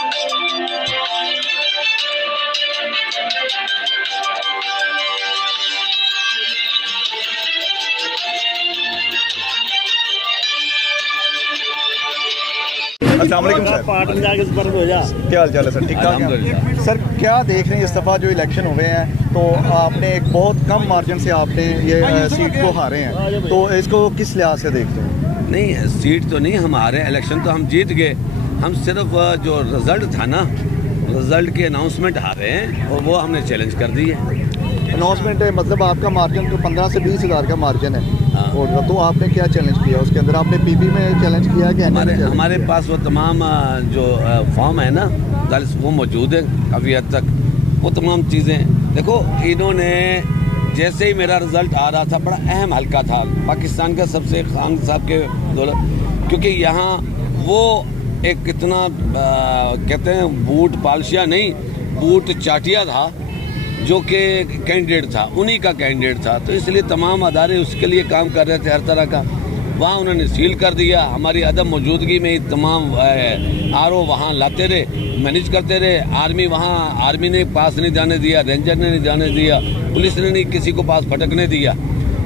अस्सलाम वालेकुम सर, क्या हाल चाल है सर? ठीक ठाक है सर। क्या देख रहे हैं इस दफ़ा जो इलेक्शन हुए हैं, तो आपने एक बहुत कम मार्जिन से आपने ये सीट को हारे हैं, तो इसको किस लिहाज से देखते हैं? नहीं, सीट तो नहीं हम हारे, इलेक्शन तो हम जीत गए। हम सिर्फ जो रिजल्ट था ना, रिजल्ट के अनाउंसमेंट हारे हैं और वो हमने चैलेंज कर दी है। अनाउंसमेंट है, मतलब आपका मार्जिन तो 15 से 20 हज़ार का मार्जिन है वोट का, तो आपने क्या चैलेंज किया उसके अंदर? आपने पीपी में चैलेंज किया कि हमारे पास वो तमाम जो फॉर्म है ना वो मौजूद है काफ़ी हद तक, वो तमाम चीज़ें। देखो, इन्होंने जैसे ही मेरा रिज़ल्ट आ रहा था, बड़ा अहम हल्का था पाकिस्तान का, सबसे खान साहब के दौलत, क्योंकि यहाँ वो एक कितना कहते हैं बूट पालशिया नहीं, बूट चाटिया था जो कि कैंडिडेट था, उन्हीं का कैंडिडेट था, तो इसलिए तमाम अदारे उसके लिए काम कर रहे थे हर तरह का। वहाँ उन्होंने सील कर दिया, हमारी अदम मौजूदगी में ही तमाम आरओ वहाँ लाते रहे, मैनेज करते रहे। आर्मी वहाँ, आर्मी ने पास नहीं जाने दिया, रेंजर ने नहीं जाने दिया, पुलिस ने नहीं किसी को पास फटकने दिया,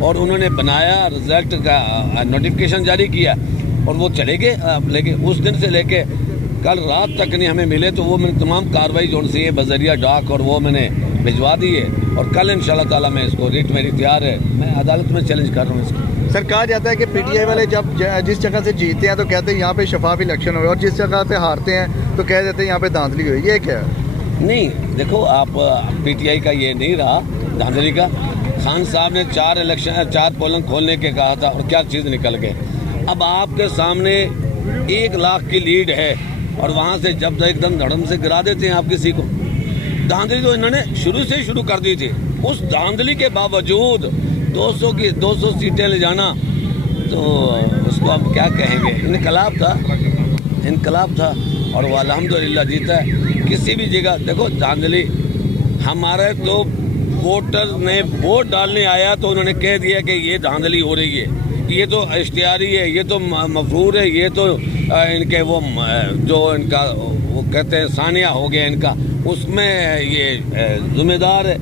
और उन्होंने बनाया, रिजल्ट का नोटिफिकेशन जारी किया और वो चले गए। लेकिन उस दिन से लेके कल रात तक नहीं हमें मिले, तो वो मैंने तमाम कार्रवाई जो सी है बजरिया डाक और वो मैंने भिजवा दी है, और कल इंशाल्लाह ताला मैं इसको रिट मेरी तैयार है, मैं अदालत में चैलेंज कर रहा हूँ इसको। सर, कहा जाता है कि पीटीआई वाले जब जिस जगह से जीतते हैं तो कहते हैं यहाँ पे शफाफ इलेक्शन हुए, और जिस जगह से हारते हैं तो कह देते हैं यहाँ पे धांधली हुई। ये क्या है? नहीं, देखो, आप पीटीआई का ये नहीं रहा धांधली का। खान साहब ने 4 पोलिंग खोलने के कहा था और क्या चीज़ निकल गए। अब आपके सामने 1 लाख की लीड है और वहाँ से जब एकदम धड़म से गिरा देते हैं आप किसी को। धांधली तो इन्होंने शुरू से ही शुरू कर दी थी। उस धांधली के बावजूद 200 सीटें ले जाना, तो उसको आप क्या कहेंगे? इनकलाब था और वो अल्हम्दुलिल्लाह जीता है। किसी भी जगह देखो धांधली, हमारे तो वोटर ने वोट डालने आया तो उन्होंने कह दिया कि ये धांधली हो रही है, ये तो इश्तिहारी है, ये तो मफरूर है, ये तो इनके वो जो इनका वो कहते हैं सानिया हो गया इनका, उसमें ये जिम्मेदार है।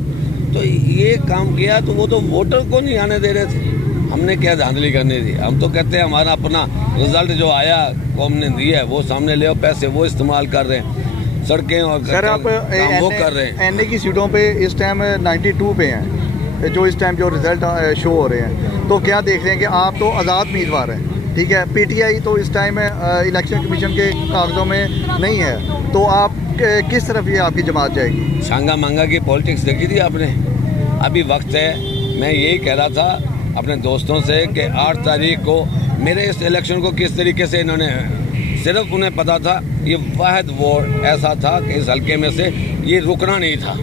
तो ये काम किया तो वो तो वोटर को नहीं आने दे रहे थे, हमने क्या धांधली करनी थी? हम तो कहते हैं हमारा अपना रिजल्ट जो आया कौम ने दिया है वो सामने ले, पैसे वो इस्तेमाल कर रहे हैं, सड़कें और सर आप वो कर रहे हैं। एनए की सीटों पे इस टाइम 92 पे हैं, जो इस टाइम जो रिजल्ट शो हो रहे हैं, तो क्या देख रहे हैं कि आप तो आज़ाद उम्मीदवार हैं, ठीक है, पीटीआई तो इस टाइम इलेक्शन कमीशन के कागजों में नहीं है, तो आप किस तरफ ये आपकी जमात जाएगी? शांगा मांगा की पॉलिटिक्स देखी थी आपने? अभी वक्त है, मैं यही कह रहा था अपने दोस्तों से कि 8 तारीख को मेरे इस इलेक्शन को किस तरीके से इन्होंने, सिर्फ उन्हें पता था ये वाहिद वोट ऐसा था कि इस हल्के में से ये रुकना नहीं था,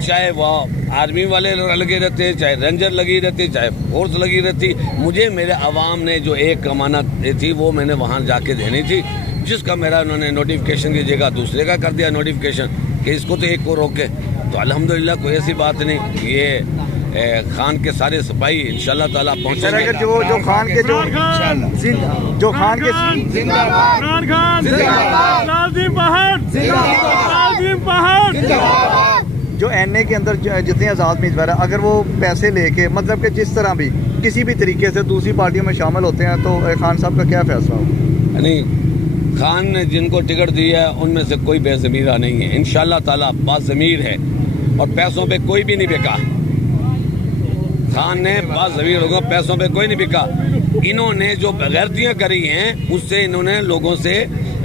चाहे वह आर्मी वाले लगे रहते, चाहे रेंजर लगी रहती, चाहे फोर्स लगी रहती। मुझे मेरे अवाम ने जो एक अमानत थी वो मैंने वहाँ जाके देनी थी, जिसका मेरा उन्होंने नोटिफिकेशन की जगह दूसरे का कर दिया नोटिफिकेशन कि इसको तो एक को रोके। तो अल्हम्दुलिल्लाह कोई ऐसी बात नहीं, ये खान के सारे सिपाही इंशाल्लाह ताला पहुँचेंगे। अगर जो खान के जो खान के जो एनए के अंदर जितने आज़ाद उम्मीदवार है, अगर वो पैसे लेके मतलब कि जिस तरह भी किसी भी तरीके से दूसरी पार्टियों में शामिल होते हैं, तो खान साहब का क्या फैसला होगा? नहीं, खान ने जिनको टिकट दिया है उनमें से कोई बेज़मीरा नहीं है, इंशाल्लाह ताला बाज़मीर है, और पैसों पे कोई भी नहीं बिका। खान ने बाज़मीर होगा, पैसों पे कोई नहीं बिका। इन्होंने जो बेगैरतियाँ करी हैं उससे इन्होंने लोगों से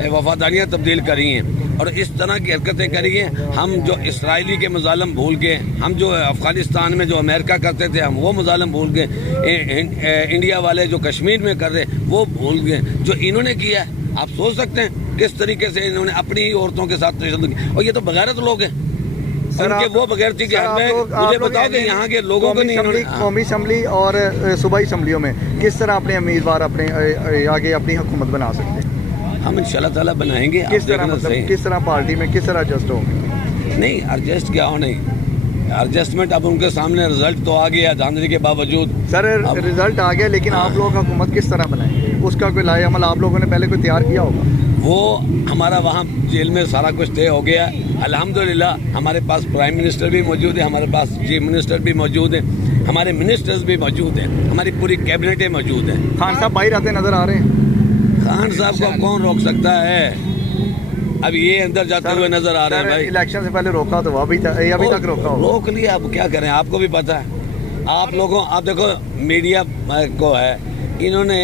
वफादारियाँ तब्दील करी हैं और इस तरह की हरकतें करी हैं। हम जो इसराइली के मज़ालम भूल गए, हम जो अफ़गानिस्तान में जो अमेरिका करते थे हम वो मज़ालम भूल गए, इंडिया वाले जो कश्मीर में कर रहे वो भूल गए। जो इन्होंने किया है आप सोच सकते हैं किस तरीके से इन्होंने अपनी ही औरतों के साथ तशद्दुद किया, और ये तो बगैरत लोग हैं। उनके वो बगैरती के हक में मुझे बताओ कि यहाँ के लोगों को नहीं, कौमी असम्बली और सूबाई असम्बलियों में किस तरह अपने उम्मीदवार अपने आगे अपनी हुकूमत बना सकते हैं? हम इंशाल्लाह ताला बनाएंगे। किस तरह मतलब किस तरह पार्टी में किस तरह एडजस्ट होंगे? नहीं एडजस्ट क्या हो, नहीं एडजस्टमेंट अब उनके सामने रिजल्ट तो आ गया धांधली के बावजूद। सर रिजल्ट आ गया, लेकिन आप लोग हुकूमत किस तरह बनाएंगे उसका कोई लाए अमल आप लोगों ने पहले कोई तैयार किया होगा? वो हमारा वहाँ जेल में सारा कुछ तय हो गया। अल्हम्दुलिल्लाह हमारे पास प्राइम मिनिस्टर भी मौजूद है, हमारे पास चीफ मिनिस्टर भी मौजूद है, हमारे मिनिस्टर्स भी मौजूद हैं, हमारी पूरी कैबिनेटें मौजूद हैं। खान साहब बाहर आते नजर आ रहे हैं। खान साहब को कौन रोक सकता है? अब ये अंदर जाते हुए नजर आ रहे हैं भाई। इलेक्शन से पहले रोका तो अभी तक रोका हो। रोक लिया, अब क्या करें, आपको भी पता है। आप लोगों, आप देखो मीडिया को है, इन्होंने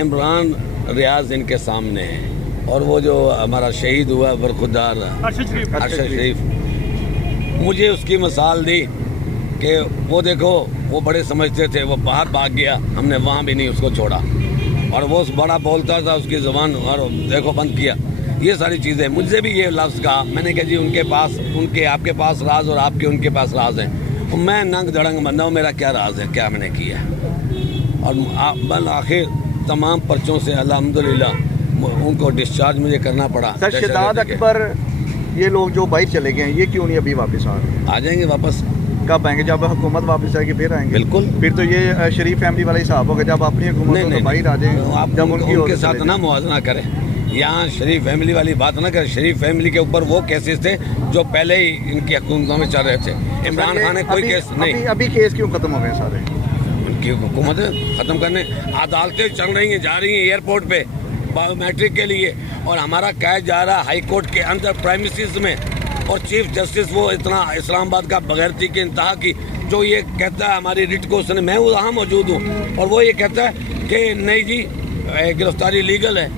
इमरान रियाज इनके सामने है, और वो जो हमारा शहीद हुआ बरखुरदार अरशद शरीफ, मुझे उसकी मिसाल दी कि वो देखो वो बड़े समझते थे, वो बाहर भाग गया, हमने वहाँ भी नहीं उसको छोड़ा, और वो बड़ा बोलता था, उसकी ज़ुबान और देखो बंद किया। ये सारी चीज़ें, मुझसे भी ये लफ्ज़ कहा, मैंने कहा जी उनके पास, उनके आपके पास राज और आपके उनके पास राज हैं, और मैं नंग धड़ंग बंदा हूँ, मेरा क्या राज है, क्या मैंने किया। और बल आखिर तमाम पर्चों से अल्हम्दुलिल्लाह उनको डिस्चार्ज मुझे करना पड़ा। सर शहजाद अकबर ये लोग जो बाहर चले गए हैं, ये क्यों नहीं अभी वापस आ रहे? आ जाएंगे वापस। कब आएंगे? जब हुकूमत वापस आएगी फिर आएंगे? बिल्कुल। फिर तो ये शरीफ फैमिली वाला हिसाब होगा, जब अपनी हुकूमत हो तो बाहर आ जाएंगे, आप जब उनके साथ ना मुआवजा करें, यहाँ शरीफ फैमिली वाली बात ना करें। शरीफ फैमिली के ऊपर वो केसेस थे जो पहले ही इनकी हुकूमतों में चल रहे थे। इमरान खान ने कोई केस नहीं। अभी केस क्यों खत्म हो गए सारे? उनकी हुकूमत खत्म करने अदालतें चल रही हैं, जा रही हैं एयरपोर्ट पे बायोमेट्रिक के लिए, और हमारा कैद जा रहा हाई कोर्ट के अंदर प्राइमिसेस में, और चीफ जस्टिस वो इतना इस्लामाबाद का बगैरती के इंतहा की, जो ये कहता है हमारी रिट को उसने, मैं वहाँ मौजूद हूँ, और वो ये कहता है कि नहीं जी गिरफ्तारी लीगल है।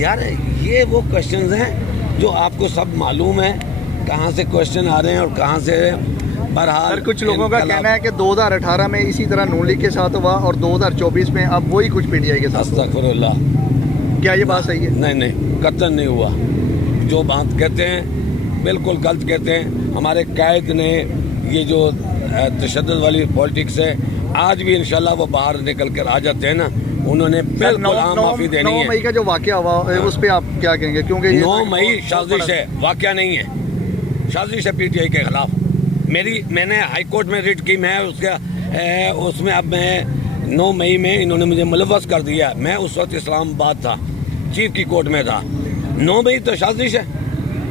यार ये वो क्वेश्चंस हैं जो आपको सब मालूम है कहाँ से क्वेश्चन आ रहे हैं और कहाँ से। सर कुछ लोगों का कहना है कि 2018 में इसी तरह नून लीग के साथ हुआ, और 2024 में अब वही कुछ पीटीआई के साथ। अस्तगफिरुल्लाह, क्या ये बात सही है? नहीं कतल नहीं हुआ। जो बात कहते हैं बिल्कुल गलत कहते हैं। हमारे कैद ने ये जो तशद्दुद वाली पॉलिटिक्स है, आज भी इंशाल्लाह वो बाहर निकल कर आ जाते हैं ना, उन्होंने बिल्कुल माफी देनी है। 9 मई का जो वाकया हुआ उस पर आप क्या कहेंगे? क्योंकि 9 मई साजिश है, वाकया नहीं है, साजिश है पीटीआई के खिलाफ। मैंने हाई कोर्ट में रिट की, मैं उसमें अब मैं 9 मई में इन्होंने मुझे मुलव्वस कर दिया। मैं उस वक्त इस्लामाबाद था, चीफ की कोर्ट में था। 9 मई तो साजिश है,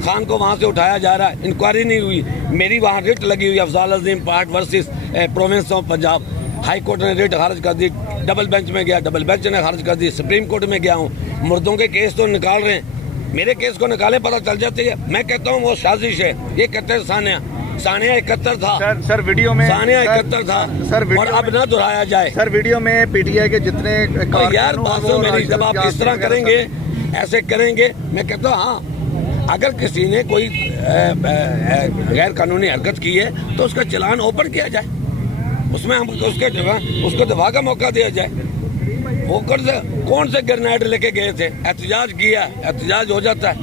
खान को वहाँ से उठाया जा रहा है, इंक्वायरी नहीं हुई। मेरी वहाँ रिट लगी हुई, Afzal Azeem part versus province of Punjab. High court ने रिट खारिज कर दी, डबल बेंच में गया, डबल बेंच ने खारिज कर दी, सुप्रीम कोर्ट में गया हूँ। मुर्दों के केस तो निकाल रहे हैं, मेरे केस को निकाले पता चल जाती है। मैं कहता हूँ वो साजिश है। ये कहते हैं सानिया 71 था। सर वीडियो में सानिया 71 था सर, और अब ना दोहराया जाए। सर वीडियो में पीटीआई के जितने यार बात सुनो मेरी, जब आप इस तरह करेंगे, ऐसे करेंगे, मैं कहता हूँ हाँ, अगर किसी ने कोई गैर कानूनी हरकत की है तो उसका चलान ओपन किया जाए, उसमें हम उसको दफा का मौका दिया जाए। वो कौन से ग्रेनेड लेके गए थे, एहतजाज किया, एहतजाज हो जाता है।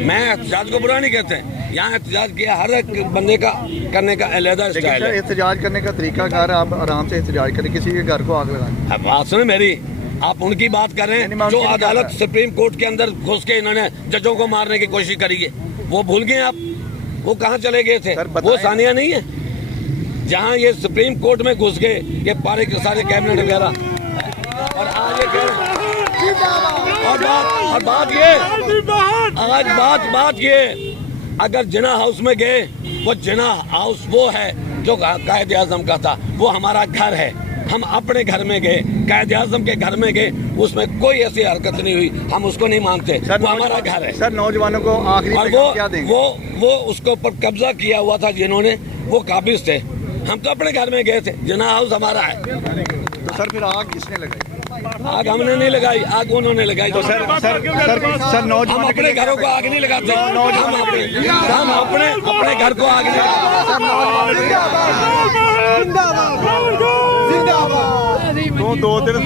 मैं एहतजाज को बुरा नहीं कहते, यहाँ एहतजाज किया, हर एक बंदे का करने का अलग स्टाइल है। एहतजाज करने का तरीका कार, आप आराम से एहतजाज करें, किसी के घर को आग लगाएं। बात सुने मेरी, आप उनकी बात कर रहे हैं जो अदालत सुप्रीम कोर्ट के अंदर घुस के इन्होंने जजों को मारने की कोशिश करी है, वो भूल गए आप? वो कहाँ चले गए थे? वो सानिया नहीं है जहाँ ये सुप्रीम कोर्ट में घुस गए, ये पारे के सारे कैबिनेट वगैरह, और आज ये कह रहे और बात ये अगर जिना हाउस में गए, वो जिना हाउस वो है जो कायद आजम का था, वो हमारा घर है। हम अपने घर में गए, कायद आजम के घर में गए, उसमें कोई ऐसी हरकत नहीं हुई, हम उसको नहीं मानते, वो हमारा घर है। सर नौजवानों को आखिरी क्या देंगे? वो उसके ऊपर कब्जा किया हुआ था जिन्होंने, वो काबिज थे। हम तो अपने घर में गए थे, जिना हाउस हमारा है। तो सर फिर आग किसने लगाई? आग हमने नहीं लगाई, आग उन्होंने लगाई। तो सर नौजवान हम अपने घरों को आग नहीं लगाते, हम अपने घर को आग नहीं लगाते। दो दिन